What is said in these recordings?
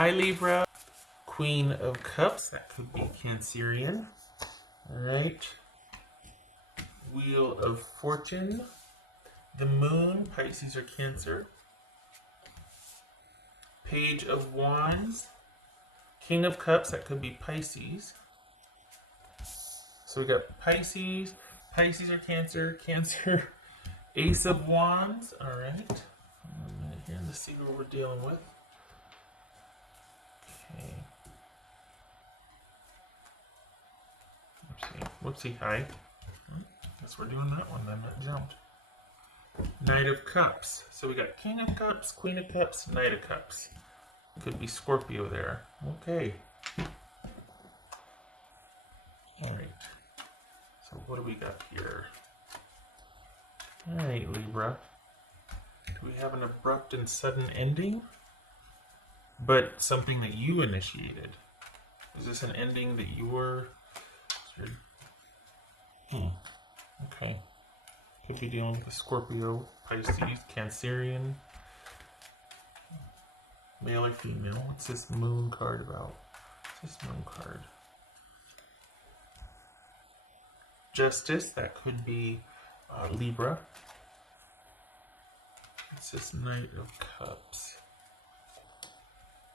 Hi Libra, Queen of Cups, that could be Cancerian. Alright. Wheel of Fortune, the Moon, Pisces or Cancer. Page of Wands, King of Cups, that could be Pisces. So we got Pisces or Cancer, Cancer, Ace of Wands. Alright. A minute here, let's see what we're dealing with. Okay. Whoopsie, hi. Guess we're doing that one then, that jumped. Knight of Cups. So we got King of Cups, Queen of Cups, Knight of Cups. Could be Scorpio there. Okay. Alright. So what do we got here? Alright, Libra. Do we have an abrupt and sudden ending? But something that you initiated. Is this an ending that you were... Okay. Could be dealing with a Scorpio, Pisces, Cancerian. Male or female? What's this moon card about? What's this moon card? Justice, that could be Libra. What's this Knight of Cups?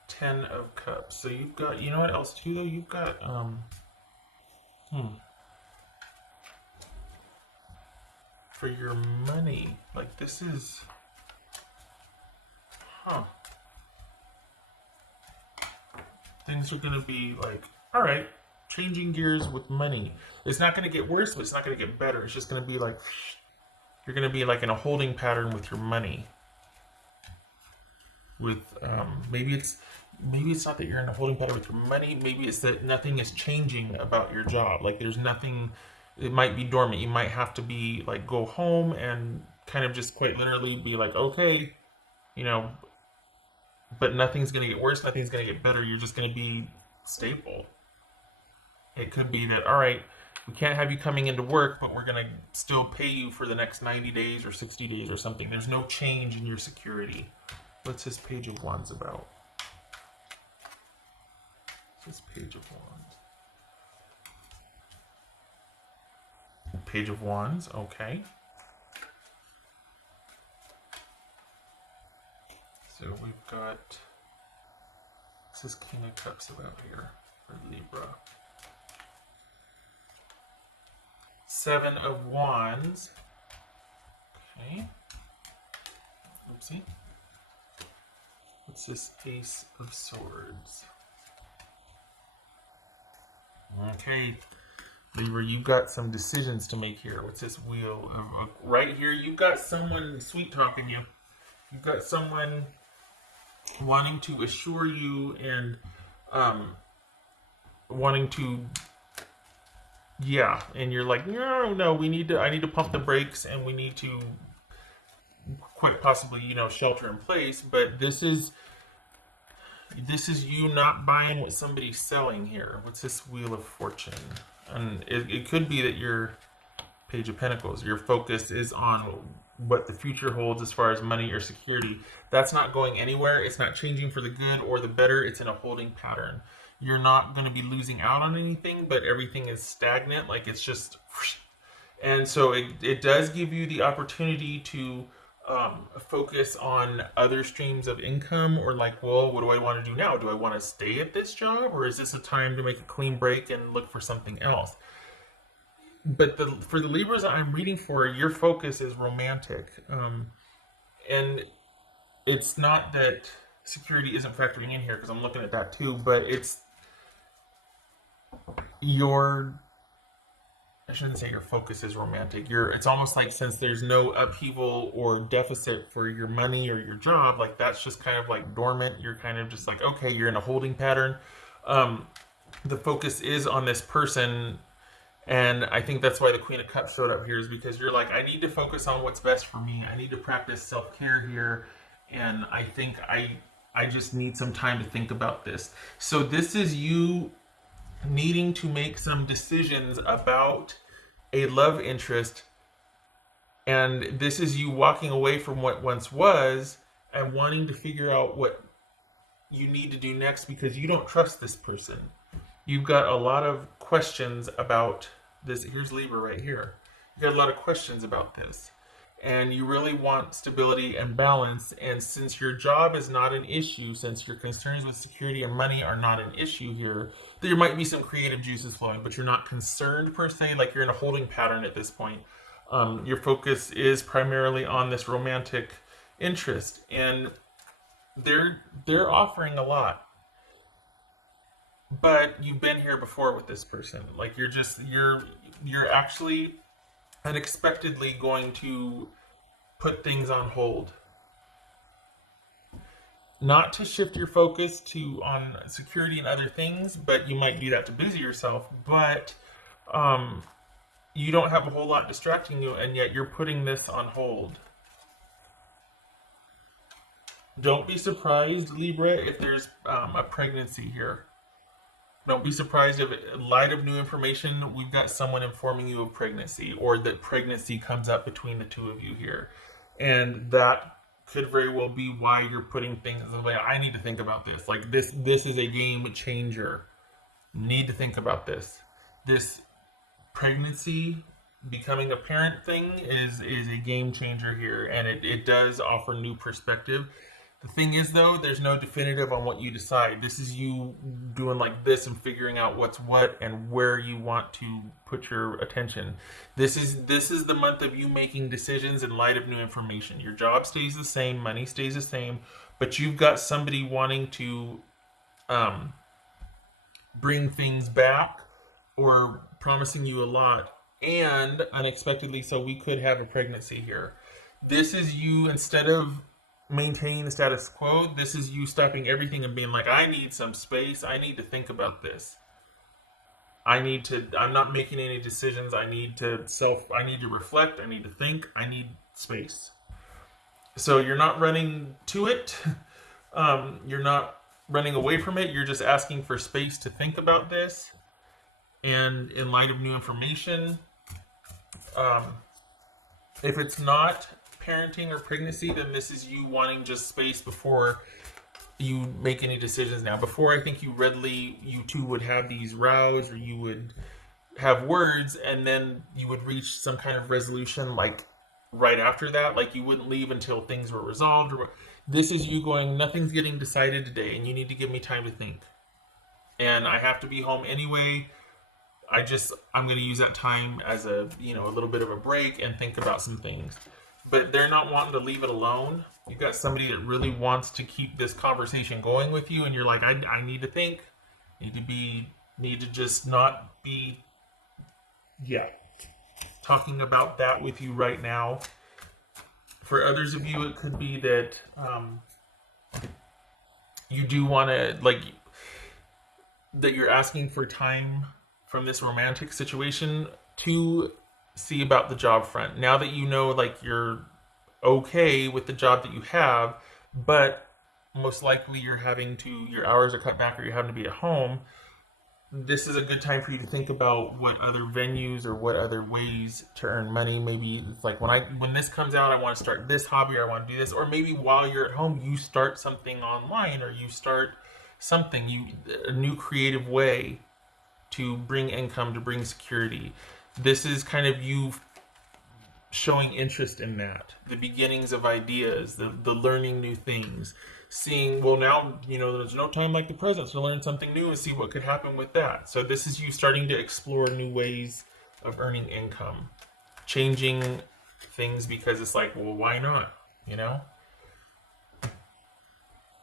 10 of Cups. So you've got, you know what else too though? You've got, for your money, like this is, things are gonna be like, all right, changing gears with money. It's not gonna get worse, but it's not gonna get better. It's just gonna be like, you're gonna be like in a holding pattern with your money. With maybe it's not that you're in a holding pattern with your money. Maybe it's that nothing is changing about your job. Like there's nothing. It might be dormant. You might have to be like go home and kind of just quite literally be like, okay, you know, but nothing's gonna get worse. Nothing's gonna get better. You're just gonna be stable. It could be that, all right, we can't have you coming into work, but we're gonna still pay you for the next 90 days or 60 days or something. There's no change in your security. What's this Page of Wands about? What's this Page of Wands? Page of Wands, okay. So we've got, what's this King of Cups about here for Libra? 7 of Wands. Okay. Oopsie. What's this Ace of Swords? Okay, Libra, you've got some decisions to make here. What's this Wheel of right here? You've got someone sweet talking you. You've got someone wanting to assure you and wanting to, yeah, and you're like, no, I need to pump the brakes and we need to quite possibly, you know, shelter in place. But this is you not buying what somebody's selling here. What's this Wheel of Fortune? And it could be that your Page of Pentacles, your focus is on what the future holds as far as money or security. That's not going anywhere. It's not changing for the good or the better. It's in a holding pattern. You're not going to be losing out on anything, but everything is stagnant. Like it's just, and so it does give you the opportunity to focus on other streams of income, or like, well, what do I want to do now? Do I want to stay at this job, or is this a time to make a clean break and look for something else? But for the Libras that I'm reading for, your focus is romantic, and it's not that security isn't factoring in here, because I'm looking at that too, but it's I shouldn't say your focus is romantic. It's almost like, since there's no upheaval or deficit for your money or your job, like that's just kind of like dormant. You're kind of just like, okay, you're in a holding pattern. The focus is on this person, and I think that's why the Queen of Cups showed up here, is because you're like, I need to focus on what's best for me. I need to practice self-care here, and I think I just need some time to think about this. So this is you needing to make some decisions about a love interest, and this is you walking away from what once was and wanting to figure out what you need to do next because you don't trust this person. You've got a lot of questions about this. Here's Libra right here. You got a lot of questions about this. And you really want stability and balance. And since your job is not an issue, since your concerns with security and money are not an issue here, there might be some creative juices flowing, but you're not concerned per se, like you're in a holding pattern at this point. Your focus is primarily on this romantic interest, and they're offering a lot. But you've been here before with this person. Like you're actually unexpectedly going to put things on hold. Not to shift your focus to on security and other things, but you might do that to busy yourself. But you don't have a whole lot distracting you, and yet you're putting this on hold. Don't be surprised, Libra, if there's a pregnancy here. Don't be surprised if, in light of new information, we've got someone informing you of pregnancy, or that pregnancy comes up between the two of you here. And that could very well be why you're putting things in the way. I need to think about this. Like this is a game changer. Need to think about this. This pregnancy becoming a parent thing is a game changer here, and it does offer new perspective. The thing is, though, there's no definitive on what you decide. This is you doing like this and figuring out what's what and where you want to put your attention. This is the month of you making decisions in light of new information. Your job stays the same, money stays the same, but you've got somebody wanting to bring things back or promising you a lot, and unexpectedly so we could have a pregnancy here. This is you, instead of maintaining the status quo, this is you stopping everything and being like, I need some space. I need to think about this. I'm not making any decisions. I need to reflect. I need to think. I need space. So you're not running to it. You're not running away from it. You're just asking for space to think about this. And in light of new information, if it's not parenting or pregnancy, then this is you wanting just space before you make any decisions now. Before, I think you two would have these rows, or you would have words, and then you would reach some kind of resolution like right after that. Like you wouldn't leave until things were resolved. This is you going, nothing's getting decided today, and you need to give me time to think. And I have to be home anyway. I'm going to use that time as a little bit of a break and think about some things. But they're not wanting to leave it alone. You've got somebody that really wants to keep this conversation going with you, and you're like, I need to think, need to just not be, talking about that with you right now. For others of you, it could be that you do want to, that you're asking for time from this romantic situation to see about the job front. Now that you know, you're okay with the job that you have, but most likely your hours are cut back, or you're having to be at home, this is a good time for you to think about what other venues or what other ways to earn money. Maybe it's like, when this comes out, I want to start this hobby, or I want to do this. Or maybe while you're at home, you start something online, or you start something, a new creative way to bring income, to bring security. This is kind of you showing interest in that, the beginnings of ideas, the learning new things, seeing, well, now, there's no time like the present to learn something new and see what could happen with that. So this is you starting to explore new ways of earning income, changing things, because it's like, well, why not?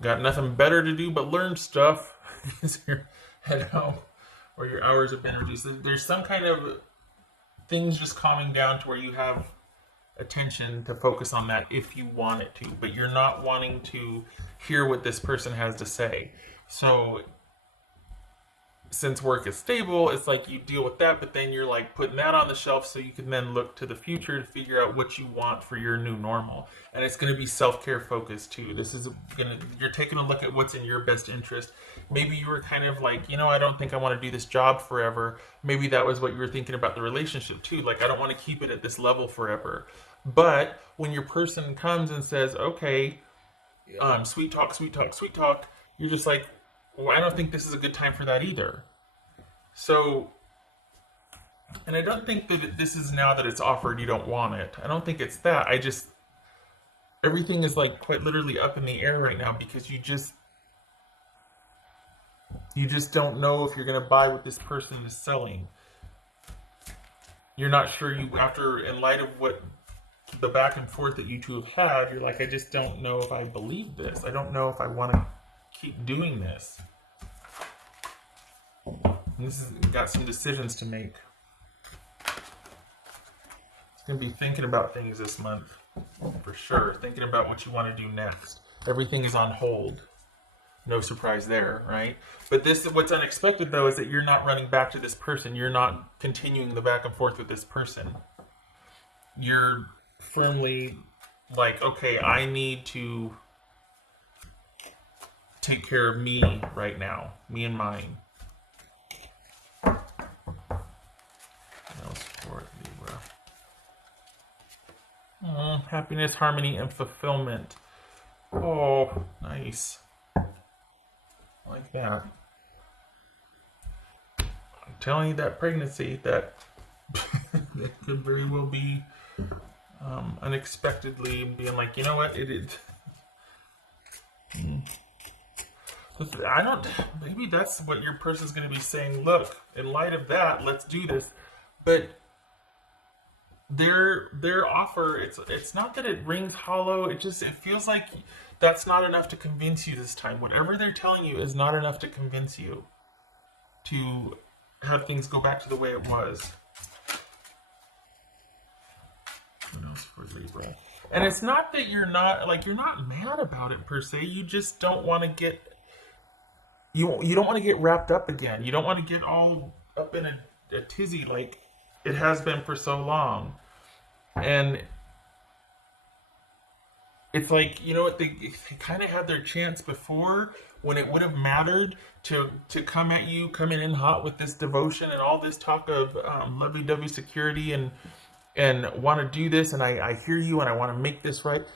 Got nothing better to do but learn stuff because you're at home, or your hours have been reduced. There's some kind of things just calming down to where you have attention to focus on that if you want it to, but you're not wanting to hear what this person has to say. So since work is stable, it's like you deal with that, but then you're like putting that on the shelf so you can then look to the future to figure out what you want for your new normal. And it's going to be self-care focused too. You're taking a look at what's in your best interest. Maybe you were kind of like, I don't think I want to do this job forever. Maybe that was what you were thinking about the relationship too. Like, I don't want to keep it at this level forever. But when your person comes and says, okay, sweet talk, you're just like, well, I don't think this is a good time for that either. So, and I don't think that this is now that it's offered, you don't want it. I don't think it's that. Everything is like quite literally up in the air right now because you just don't know if you're going to buy what this person is selling. You're not sure in light of what the back and forth that you two have had, you're like, I just don't know if I believe this. I don't know if I want to keep doing this. And this has got some decisions to make. It's going to be thinking about things this month, for sure. Thinking about what you want to do next. Everything is on hold. No surprise there, right? But what's unexpected, though, is that you're not running back to this person. You're not continuing the back and forth with this person. You're firmly like, okay, I need to take care of me right now. Me and mine. What else for Libra? Happiness, harmony, and fulfillment. Oh, nice. Like that. I'm telling you, that pregnancy, that could very well be unexpectedly being like, you know what, maybe that's what your person's going to be saying. Look, in light of that, let's do this. But their offer, it's not that it rings hollow. It feels like that's not enough to convince you this time. Whatever they're telling you is not enough to convince you to have things go back to the way it was. What else for Libra? And it's not that you're not mad about it per se. You just don't want to get you don't want to get wrapped up again. You don't want to get all up in a tizzy like it has been for so long. And it's like, you know what, they kind of had their chance before when it would have mattered to come in hot with this devotion and all this talk of lovey-dovey security and want to do this, and I hear you and I want to make this right.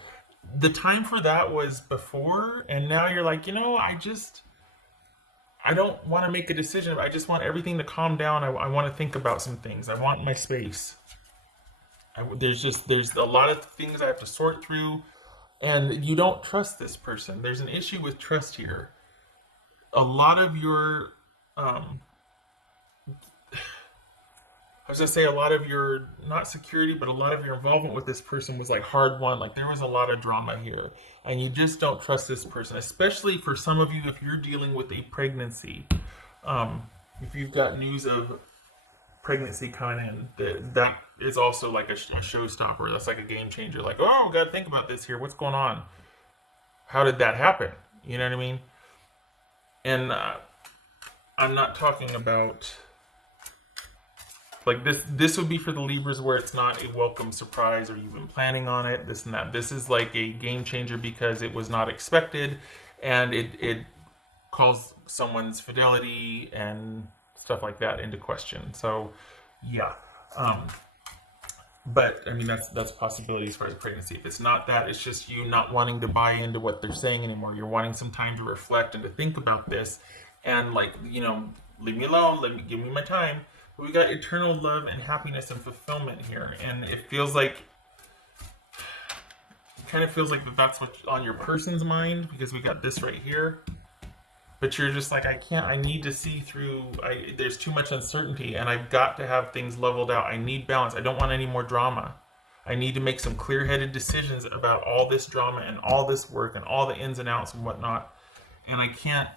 The time for that was before, and now you're like, you know, I don't want to make a decision. I just want everything to calm down. I want to think about some things. I want my space. There's a lot of things I have to sort through. And you don't trust this person. There's an issue with trust here. A lot of your, not security, but a lot of your involvement with this person was like hard won. Like there was a lot of drama here. And you just don't trust this person, especially for some of you if you're dealing with a pregnancy. If you've got news of pregnancy coming in, that is also like a showstopper. That's like a game changer. Like, oh, gotta think about this here. What's going on? How did that happen? You know what I mean? And I'm not talking about like this would be for the Libras where it's not a welcome surprise or you've been planning on it, this and that. This is like a game changer because it was not expected and it calls someone's fidelity and stuff like that into question. So yeah. But I mean that's a possibility as far as pregnancy. If it's not that, it's just you not wanting to buy into what they're saying anymore. You're wanting some time to reflect and to think about this and like, you know, leave me alone, give me my time. But we got eternal love and happiness and fulfillment here. And it kind of feels like that's what's on your person's mind because we got this right here. But you're just like, I need to see through, there's too much uncertainty and I've got to have things leveled out. I need balance. I don't want any more drama. I need to make some clear-headed decisions about all this drama and all this work and all the ins and outs and whatnot. And I can't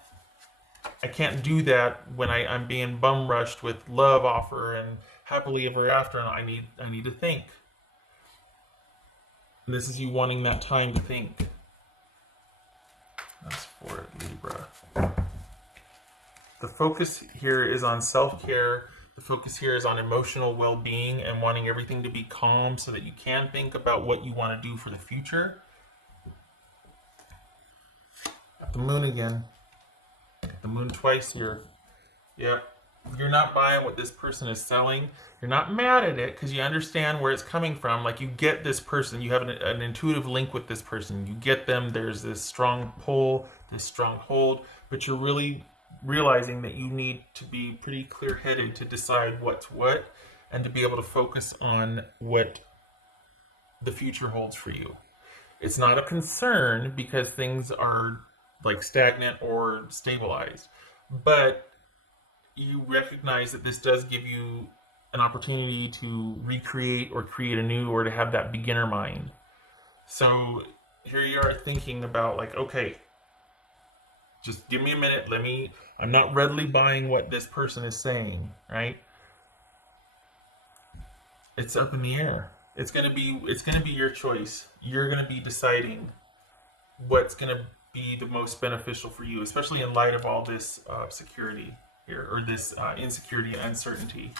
do that when I'm being bum rushed with love offer and happily ever after. And I need to think. And this is you wanting that time to think. That's for it, Libra. The focus here is on self-care. The focus here is on emotional well-being and wanting everything to be calm so that you can think about what you want to do for the future. Got the moon again. The moon twice here. Yeah. You're not buying what this person is selling. You're not mad at it because you understand where it's coming from. Like you get this person. You have an intuitive link with this person. You get them. There's this strong pull, this strong hold. but you're really realizing that you need to be pretty clear-headed to decide what's what and to be able to focus on what the future holds for you. It's not a concern because things are like stagnant or stabilized, but you recognize that this does give you an opportunity to recreate or create anew or to have that beginner mind. So here you are thinking about like, okay, just give me a minute. I'm not readily buying what this person is saying, right? It's up in the air. It's gonna be your choice. You're gonna be deciding what's gonna be the most beneficial for you, especially in light of all this security here, or this insecurity and uncertainty.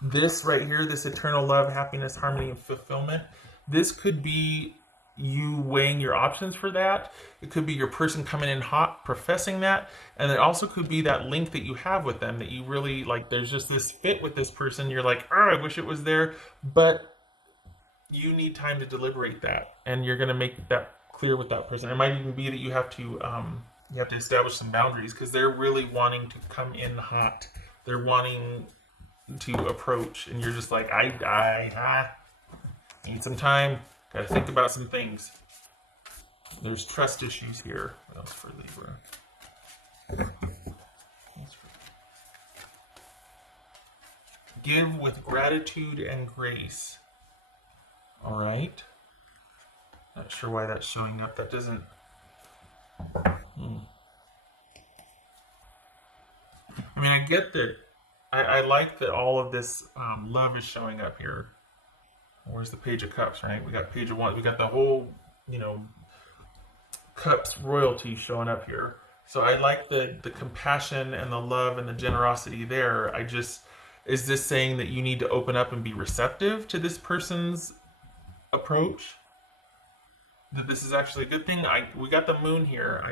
This right here, this eternal love, happiness, harmony, and fulfillment, this could be you weighing your options for that. It could be your person coming in hot professing that, and it also could be that link that you have with them that you really like. There's just this fit with this person. You're like, oh, I wish it was there, but you need time to deliberate that, and you're going to make that clear with that person. It might even be that you have to establish some boundaries because they're really wanting to come in hot. They're wanting to approach, and you're just like, I need some time. Got to think about some things. There's trust issues here. What else for Libra? Give with gratitude and grace. All right. Not sure why that's showing up. That doesn't. I mean, I get that. I like that all of this love is showing up here. Where's the Page of Cups, right? We got Page of Wands. We got the whole, Cups royalty showing up here. So I like the compassion and the love and the generosity there. Is this saying that you need to open up and be receptive to this person's approach? That this is actually a good thing? We got the moon here.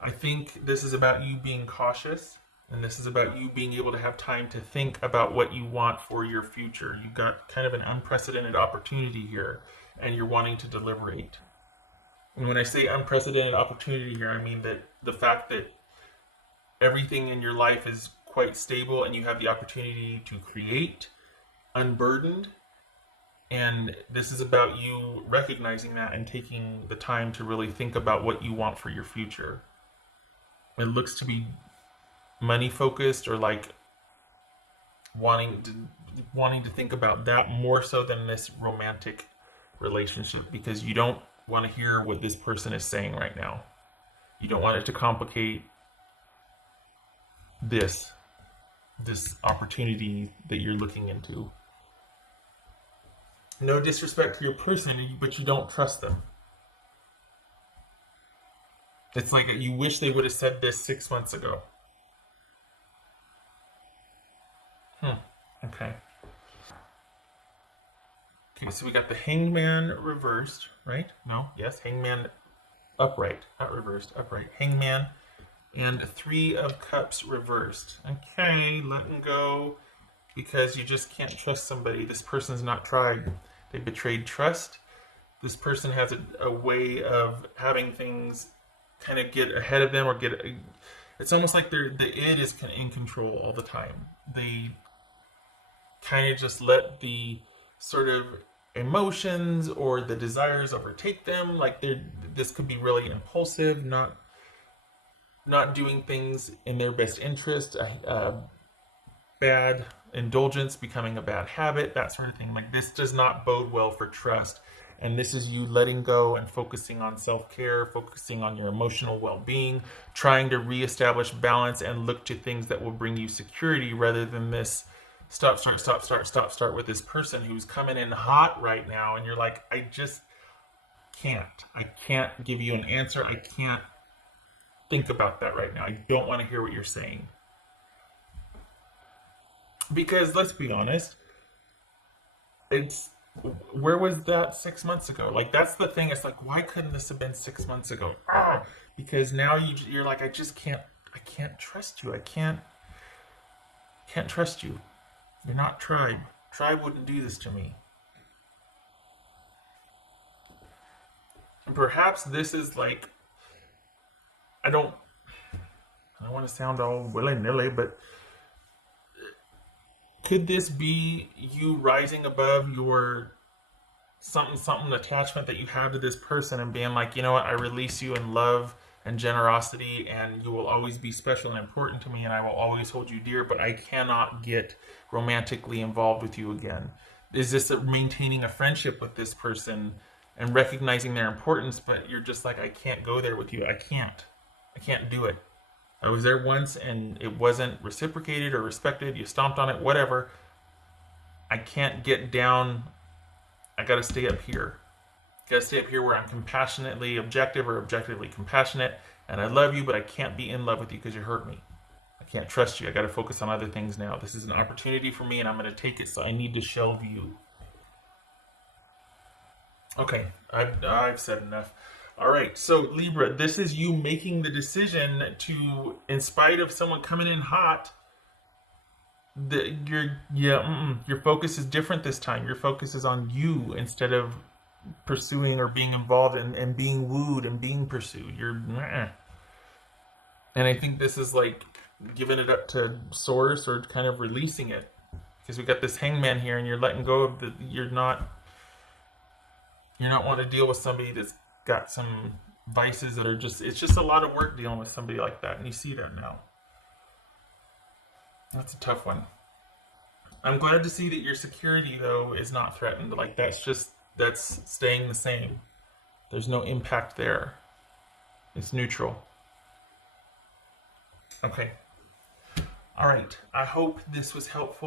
I think this is about you being cautious. And this is about you being able to have time to think about what you want for your future. You've got kind of an unprecedented opportunity here, and you're wanting to deliberate. And when I say unprecedented opportunity here, I mean that the fact that everything in your life is quite stable and you have the opportunity to create unburdened. And this is about you recognizing that and taking the time to really think about what you want for your future. It looks to be money focused, or like wanting to think about that more so than this romantic relationship, because you don't want to hear what this person is saying right now. You don't want it to complicate this opportunity that you're looking into. No disrespect to your person, but you don't trust them. It's like you wish they would have said this 6 months ago. Okay. Okay, so we got the Hangman reversed, right? No, yes, Hangman upright, not reversed, upright. Hangman and 3 of Cups reversed. Okay, letting go because you just can't trust somebody. This person's not tried. They betrayed trust. This person has a way of having things kind of get ahead of them, or it's almost like the id is in control all the time. They kind of just let the sort of emotions or the desires overtake them. Like this could be really impulsive, not doing things in their best interest, bad indulgence becoming a bad habit, that sort of thing. Like this does not bode well for trust. And this is you letting go and focusing on self-care, focusing on your emotional well-being, trying to reestablish balance and look to things that will bring you security rather than this stop, start with this person who's coming in hot right now. And you're like, I just can't. I can't give you an answer. I can't think about that right now. I don't want to hear what you're saying. Because let's be honest, where was that 6 months ago? Like that's the thing. It's like, why couldn't this have been 6 months ago? Because now you're like, I can't trust you. I can't trust you. You're not tribe. Tribe wouldn't do this to me. And perhaps this is like, I don't want to sound all willy-nilly, but could this be you rising above your something attachment that you have to this person and being like, you know what, I release you in love and generosity, and you will always be special and important to me, and I will always hold you dear, but I cannot get romantically involved with you again? Is this maintaining a friendship with this person and recognizing their importance, but you're just like, I can't go there with you. I can't do it. I was there once and it wasn't reciprocated or respected. You stomped on it, whatever. I can't get down. I got to stay up here. Got to stay up here where I'm compassionately objective or objectively compassionate, and I love you, but I can't be in love with you because you hurt me. I can't trust you. I got to focus on other things now. This is an opportunity for me, and I'm going to take it. So I need to shelve you. Okay, I've said enough. All right, so Libra, this is you making the decision to, in spite of someone coming in hot, your focus is different this time. Your focus is on you instead of pursuing or being involved and being wooed and being pursued. And I think this is like giving it up to source or kind of releasing it, because we got this hangman here, and you're letting go of the. You're not wanting to deal with somebody that's got some vices that are just. It's just a lot of work dealing with somebody like that, and you see that now. That's a tough one. I'm glad to see that your security though is not threatened. Like that's staying the same. There's no impact there. It's neutral. Okay. All right. I hope this was helpful.